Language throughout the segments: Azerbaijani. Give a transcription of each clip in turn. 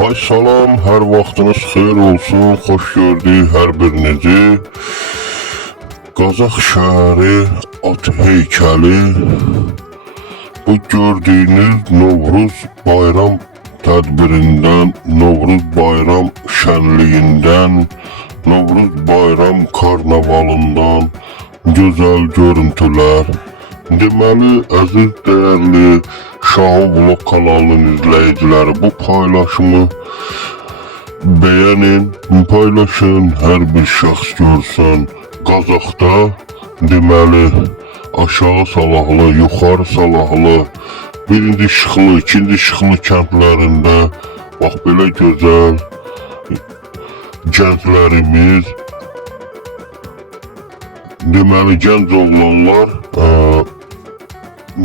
Ay salam, hər vaxtınız xeyir olsun, xoş gördük hər birinizi. Qazax şəhəri at heykəli, bu gördüyünüz Novruz bayram tədbirindən, Novruz bayram şənliyindən, Novruz bayram karnavalından gözəl görüntülər. Deməli, əziz dəyərli Şahı Vlog kanalının izləyiciləri, bu paylaşımı beğenin, paylaşın, hər bir şəxs görsün. Qazaxda deməli aşağı Salahlı, yuxarı Salahlı, birinci Şıxlı, ikinci Şıxlı kəndlərində bax belə gözəl gənclərimiz, deməli gənc oğlanlar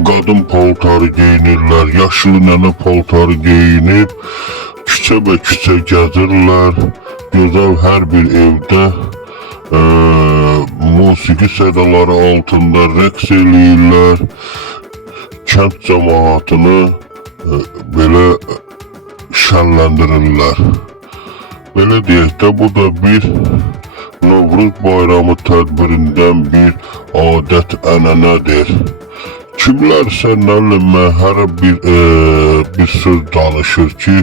qadın paltarı geyinirlər, yaşlı nənə paltarı geyinib küçə və küçə gəzirlər. Gözəl hər bir evdə musiqi sədaları altında rəqs eləyirlər. Kənd cəmaatını belə şənləndirirlər. Belə deyək də, bu da bir Novruz bayramı tədbirindən bir adət ənənədir. Kimlərsə nəlimə hər bir söz danışır ki,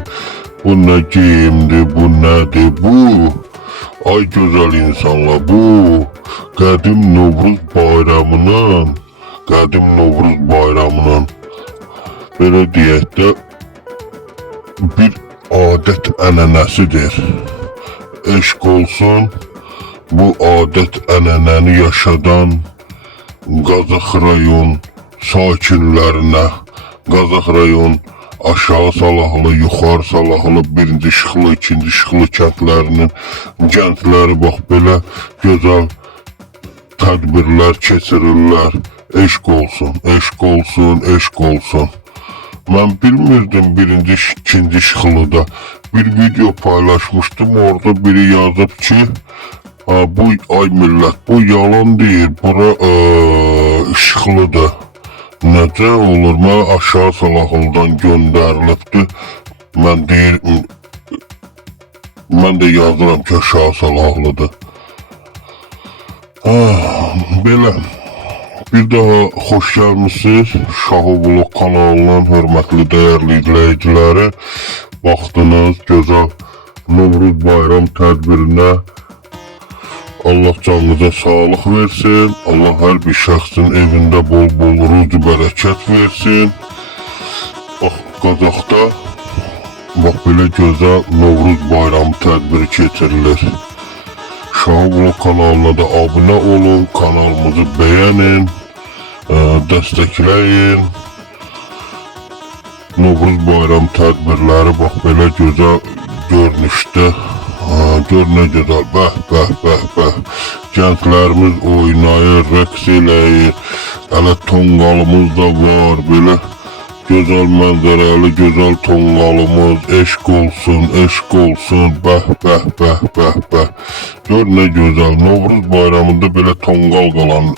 bu nə geyimdir, bu nədir, bu ay gözəl insanlar, bu qədim Novruz bayramının belə deyək də bir adət ənənəsidir. Eşq olsun bu adət ənənəni yaşadan Qazax rayon sakinlərinə, Qazax rayon aşağı Salahlı, yuxarı Salahlı, birinci Şıxlı, ikinci Şıxlı kəndlərinin gəncləri bax belə gözəl tədbirlər keçirirlər. Eşq olsun, eşq olsun, eşq olsun. Mən bilmirdim birinci, ikinci Şıxlıda bir video paylaşmışdım, orada biri yazıb ki, bu ay millət, bu yalan deyir, bura Şıxlıdır. Necə olur, mən aşağı Salahlıdan göndərilibdir. Mən də yazıram ki, aşağı Salahlıdır. Belə. Bir daha xoş gəlmişsiniz Şahı Vlog kanalının hörmətli dəyərli izləyiciləri. Baxdınız gözəl Novruz bayram tədbirinə. Allah canınıza sağlıq versin. Allah hər bir şəxsin evində bol-bol ruzi bərəkət versin. Bax, Qazaxda bax belə gözəl Novruz bayramı tədbiri keçirilir. Şahı Vlog kanalına da abunə olun, kanalımızı beğenin, dəstəkləyin. Novruz bayram tədbirləri bax belə gözəl görünüşdə. Gör nə gözəl, bəh, bəh, bəh, bəh. Gənclərimiz oynayır, rəqs eləyir. Hələ tonqalımız da var, belə gözəl mənzərəli, gözəl tonqalımız. Eşq olsun, eşq olsun, bəh, bəh, bəh, bəh, bəh. Gör nə gözəl, Novruz bayramında belə tonqal qalan